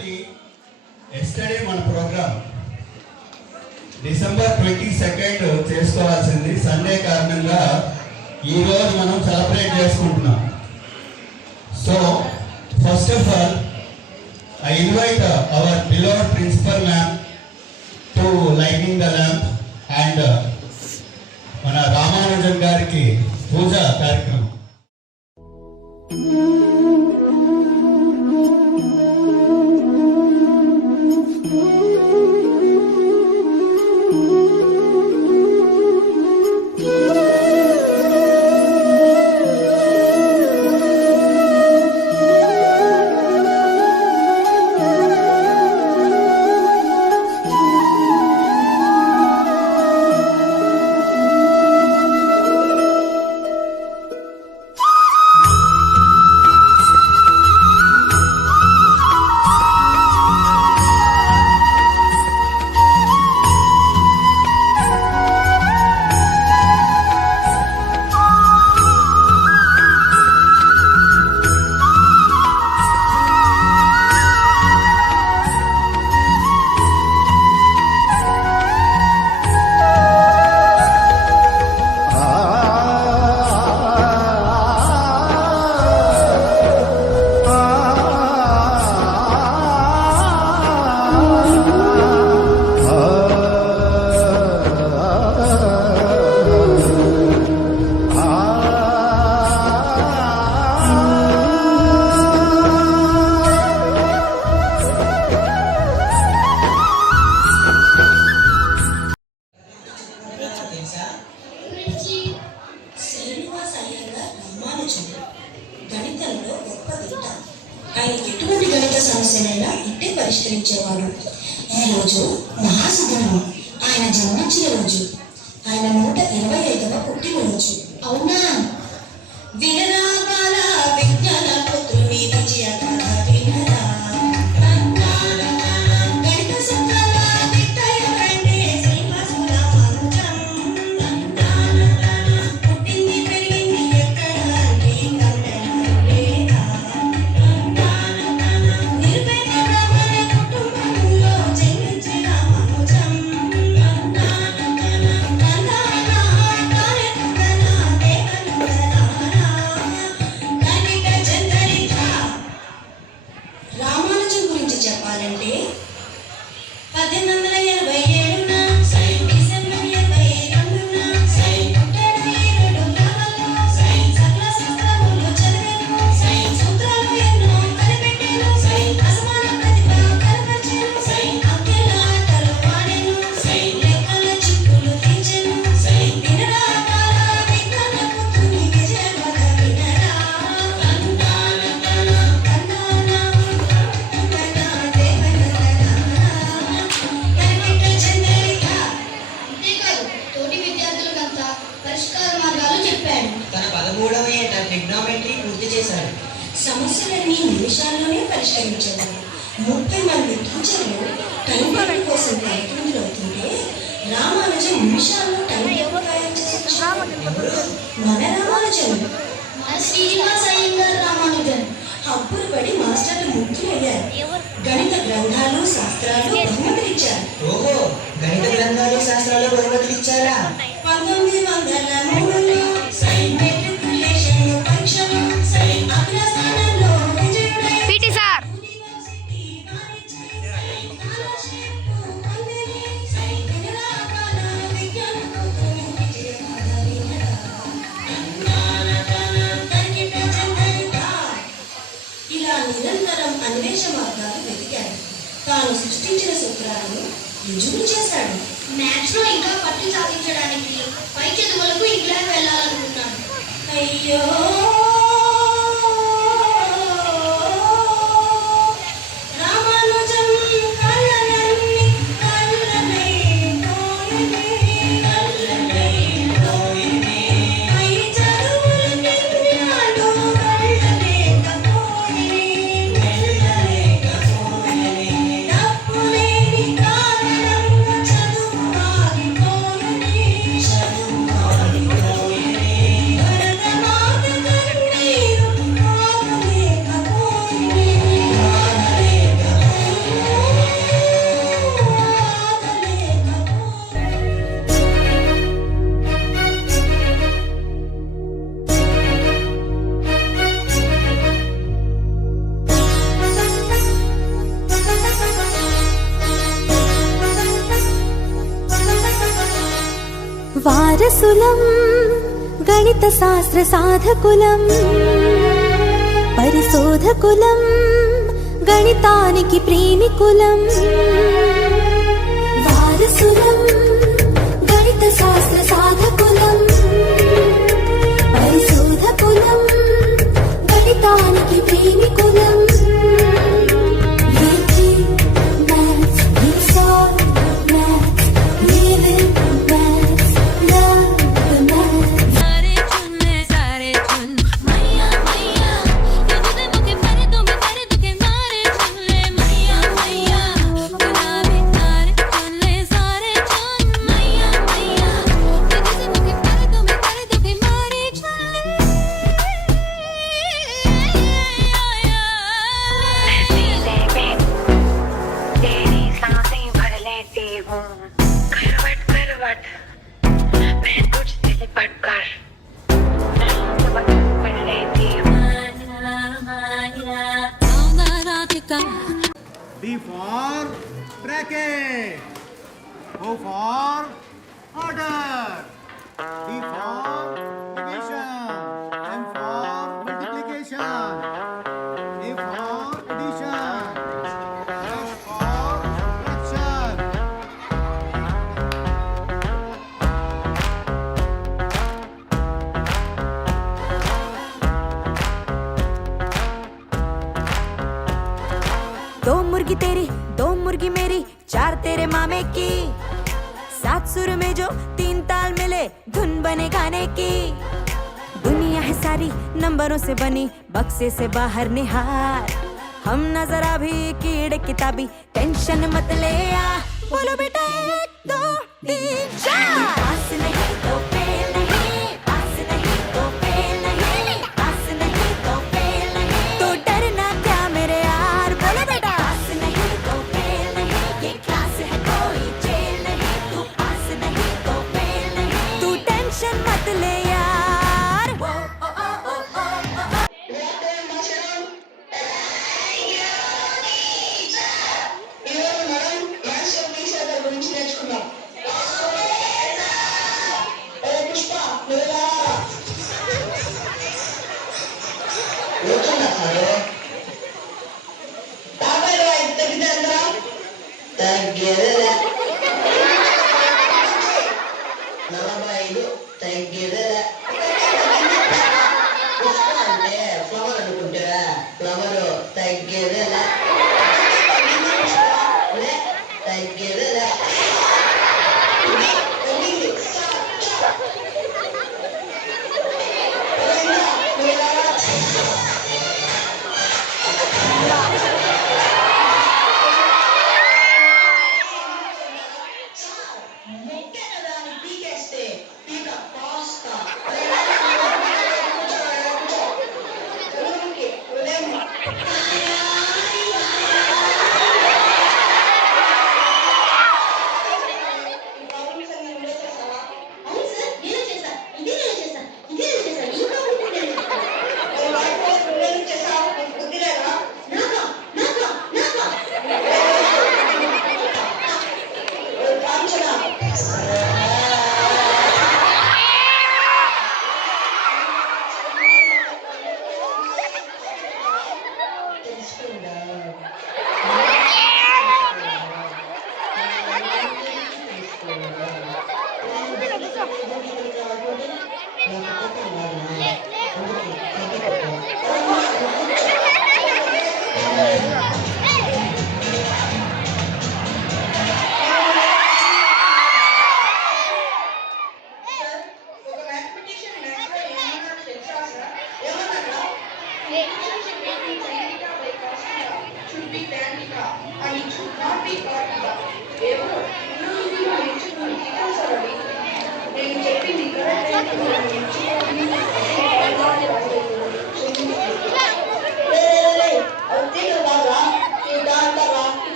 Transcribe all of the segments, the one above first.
Actually yesterday మన programme December 22 చేసుకోవాల్సింది. Sunday కారణంగా ఈరోజు మనం సెలబ్రేట్ చేసుకుంటున్నాం. So first of all I invite our beloved principal ma'am to lighting the lamp and మన రామానుజన్ గారికి పూజ కార్యక్రమం. గణితంలో గొప్ప వింత. ఆయన ఎటువంటి గణిత సమస్యనైనా ఇట్టే పరిష్కరించేవాడు. ఈరోజు మహాశుభ్రము ఆయన జన్మించిన రోజు, ఆయన 125వ పుట్టినరోజు. అవునా? వినరాల విజ్ఞాన పుత్రుని విజయ కథ వినరా. గణిత సూత్రాల విత్తయ కంటే శ్రీనివాసుల మంత్రం. పుట్టింది పెరిగింది ఎక్కడ నీ కంటెనరు లేదా. నిరుపేద బ్రాహ్మణ కుటుంబంలో జన్మించిన మనుజం. రామానుజం గురించి చెప్పాలంటే 1887న డిసెంబర్ 22న పుట్టాడు. 7 గ్రామాల్లో సకల శాస్త్రములు చదివాను. సూత్రాలు ఎన్నో కనిపెట్టాను. అసమాన ప్రతిభ కనపరిచాను. అంకెల ఆటలు ఆడాను. లెక్కల చిక్కులు తీర్చాను. వినరాల విజ్ఞాన పుత్రుని విజయ కథ వినరా. తోటి విద్యార్థులకంతా పరిష్కార మార్గాలు చెప్పాడు. తన 13వ ఏట ట్రిగ్నోమెట్రీ పూర్తి చేశాడు. సమస్యలన్నీ నిమిషాల్లోనే పరిష్కరించేవారు. 30 మంది టీచర్లు టైం టేబుల్ కోసం అవుతుంటే రామానుజం నిమిషాల్లో టైం టేబుల్ తయారు చేసి మన రామానుజన్, మన శ్రీనివాస అయ్యంగార్ రామానుజన్ హబ్బులు పడి మాస్టర్లు ముగ్గులయ్యారు. గణిత గ్రంథాలు శాస్త్రాలు బహుమతులిచ్చారు. ఓహో, గణిత గ్రంథాలు శాస్త్రాలు బహుమతులు ఇచ్చారా? 1903లో మెట్రికులేషన్ పరీక్షలో అగ్రస్థానంలో విజయుడై యూనివర్సిటీ వాణిజ్య స్కాలర్షిప్ పొందిని. వినరాల విజ్ఞాన పుత్రుని విజయ కథ వినరా. గణిత చంద్రిక. ఇలా నిరంతరం అన్వేష మార్గాలు వెతికాడు. తాను సృష్టించిన సూత్రాలను రుజువు చేశాడు. మ్యాథ్స్ లో ఇంకా పట్టు సాధించడానికి పై చదువులకు ఇంగ్లాండ్ వెళ్ళాలనుకున్నాడు. అయ్యో రామానుజం కళ్ళనన్ని కళ్ళనైపోయినే. పై చదువులు నిన్నాడు వెళ్ళలేకపోయినే. డబ్బు లేని కారణంగా చదువు ఆగిపోయినే. భరతమాత వారసులం గణిత శాస్త్ర సాధకులం పరిశోధకులం గణితానికి ప్రేమికులం వారసులం గణిత శాస్త్ర సాధకులం పరిశోధకులం గణితానికి ప్రేమికులం B for bracket. O for order. D for negation. M for multiplication. A for addition. S for fraction. दो मुर्गी तेरी दो मुर्गी मेरी चार तेरे मामे की सात सुर में जो तीन ताल मिले धुन बने गाने की दुनिया है सारी नंबरों से बनी बक्से से बाहर निहार हम नजरा भी कीड़े किताबी टेंशन मत ले आ बोलो बेटा 1 2 3 4 पास नहीं तो फेल नहीं पास नहीं तो फेल नहीं पास नहीं तो फेल नहीं तो डरना क्या मेरे यार बोलो बेटा पास नहीं तो फेल नहीं ये क्लास है कोई जेल नहीं तू पास नहीं तो फेल नहीं तू टेंशन मत ले यार ओ ओ ओ ओ ओ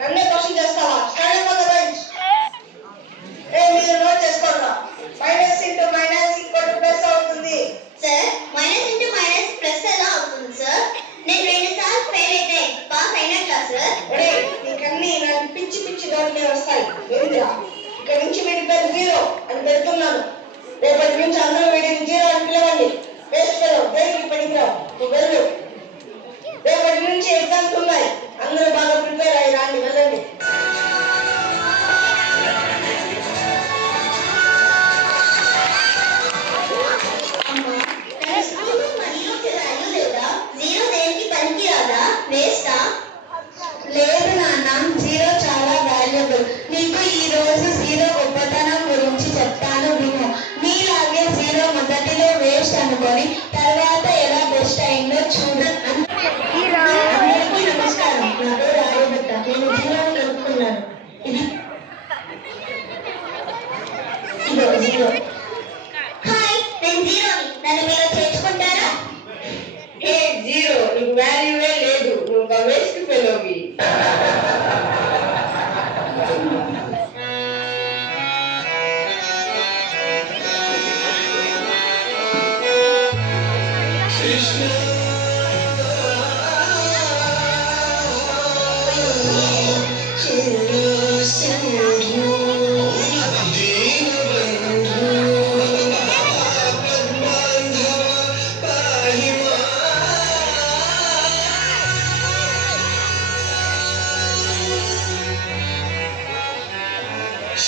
నన్నే క్వశ్చన్ చేస్తావా? స్టాండ్ అప్ నుంచి అందరూ వీడిని జీరో అని పిలవండి. వేసుకో దేనికి పనికిరావు, నువ్వు వెళ్ళు. రేపటి నుంచి ఎగ్జామ్స్ ఉన్నాయి, అందరూ బాగా ప్రిపేర్ అయ్యి రాండి, వెళ్ళండి. లేదు నాన్న, జీరో చాలా వాల్యుబుల్. నీకు ఈ రోజు జీరో గొప్పతనం గురించి చెప్తాను విను. నీలాగే జీరో మొదటిలో వేస్ట్ అనుకొని తర్వాత ఎలా బెస్ట్ అయిందో చూడు. అందరికీ నమస్కారం, నా పేరు ఆర్యభట్ట. నేను జీరోని కనుక్కున్నాను. ఇదో జీరో. హాయ్, నేను జీరోని. నన్ను మీరు చేర్చుకుంటారా? హే జీరో, నీకు వాల్యూవే లేదు, నువ్వు ఒక వేస్ట్ ఫెలోవి.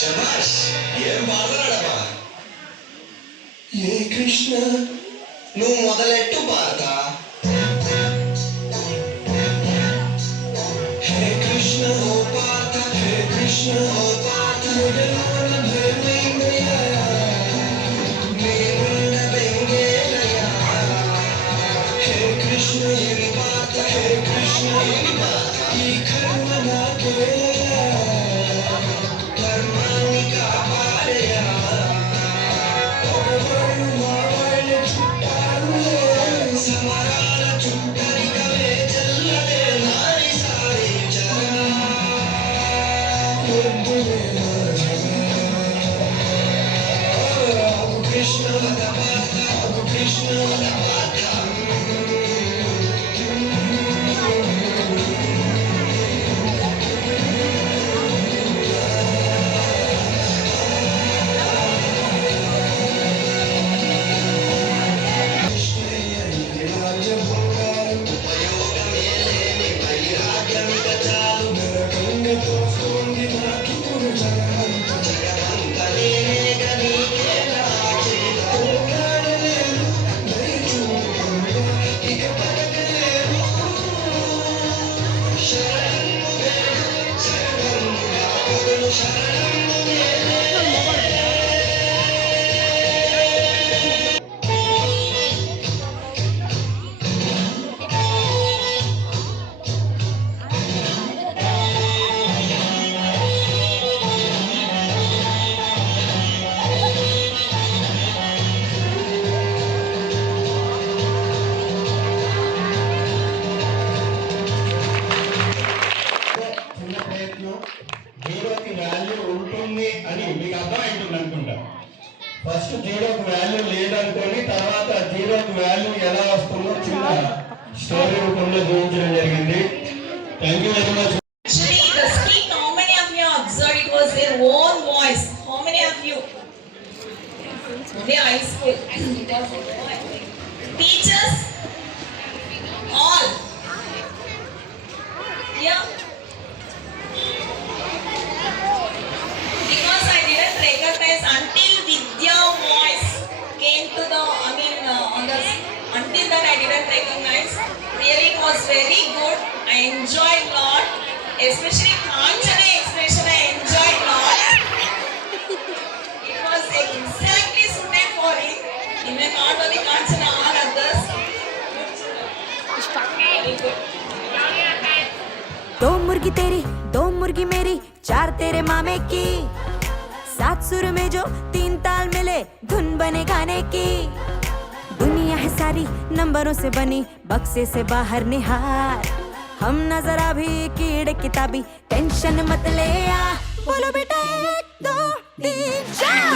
శభాష్, ఏం బాధలాడవా? ఏ కృష్ణ, నువ్వు మొదలెట్టు పాత. హే కృష్ణ ఓ పాత, హే కృష్ణ ఓ పాత, మొదలైన భయమైందయ్యా, నేనున్న బెంగేలయ్యా. హే కృష్ణ ఏమి పాత, హే కృష్ణ ఏమి పాత, ఈ కర్మ నాకేలయ్యా, ధర్మాన్ని కాపాడయా. ఒకవైపు మా వాళ్ళ చుట్టాలులే, సమరాల చుట్టరికలే, చల్లదే నారి సారించరా. వద్దులే నాచరా. ఆగు కృష్ణ వద పాత, ఆగు కృష్ణ వద పాత. చిన్న ప్రయత్నం, జీరోకి వాల్యూ ఉంటుంది అని మీకు అర్థమైంటుంది అనుకుంటా. ఫస్ట్ జీరోకి వాల్యూ లేదనుకొని తర్వాత జీరోకి వాల్యూ ఎలా వస్తుందో చిన్న స్టోరీ రూపంలో చూపించడం జరిగింది. Thank you very much. Actually, the speak, how many of you observed it was their own voice? How many of you? Only high school. Teachers? All? Yeah? Because I didn't recognize until Vidya voice came to the, until that I didn't recognize. Really it was very good. I enjoyed lot. Especially Kanchana expression I enjoyed lot. It was exactly suited for it. Even not only Kanchana, all others. Very good. दो मुर्गी तेरी दो मुर्गी मेरी चार तेरे मामे की सात सुर में जो तीन ताल मिले धुन बने गाने की दुनिया है सारी नंबरों से बनी बक्से से बाहर निहार हम नजर अभी कीड़े किताबी टेंशन मत ले आ बोलो बेटा एक दो तीन चार